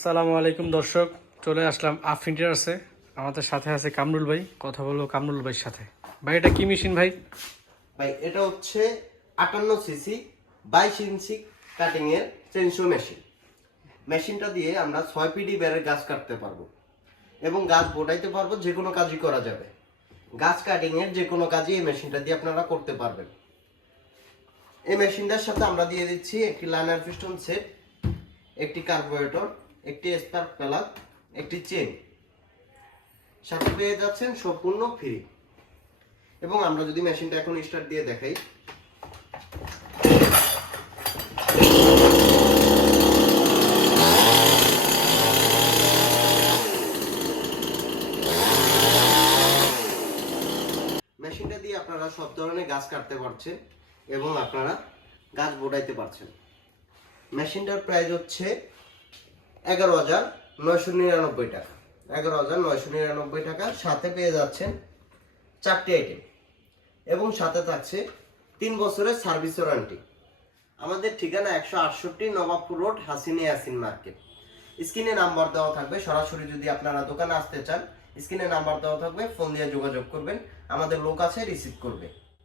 আসসালামু আলাইকুম দর্শক, চলে আসলাম আফ ইন্টারসে। আমাদের সাথে আছে কামরুল ভাই। কথা বলবো কামরুল ভাইয়ের সাথে। ভাই এটা কি মেশিন ভাই? ভাই এটা হচ্ছে 58 সিসি 22 ইঞ্চি কাটিং এর চেনসো মেশিন। মেশিনটা দিয়ে আমরা 6 পিডি বেড়ের গাছ কাটতে পারবো এবং গাছ বোটাইতে পারবো। যে কোনো কাজই করা যাবে। গাছ কাটিং এর যে কোনো কাজই এই মেশিনটা দিয়ে আপনারা করতে পারবেন। এই মেশিনটার সাথে আমরা দিয়ে দিচ্ছি একটি লাইনার পিস্টন সেট, একটি কার্বোরেটর, একটি স্পার্ক প্লাগ, একটি চেন। সাথে পেয়ে যাচ্ছেন সম্পূর্ণ ফ্রি। এবং আমরা যদি মেশিনটা এখন স্টার্ট দিয়ে দেখাই, মেশিনটা দিয়ে আপনারা সব ধরনের গাছ কাটতে পারছেন এবং আপনারা গাছ বোটাইতে পারছেন। মেশিনটার প্রাইস হচ্ছে 11,999 টাকা। 11,999 টাকা। সাথে পেয়ে যাচ্ছেন 4টি আইটেম এবং সাথে থাকছে 3 বছরের সার্ভিস ওয়ারেন্টি। আমাদের ঠিকানা 168 নবাবপুর রোড, হাসিনে ইয়াসিন মার্কেট। স্ক্রিনে নাম্বার দেওয়া থাকবে। সরাসরি যদি আপনারা দোকানে আসতে চান, স্ক্রিনে নাম্বার দেওয়া থাকবে, ফোন দিয়ে যোগাযোগ করবেন। আমাদের লোক আছে, রিসিভ করবে।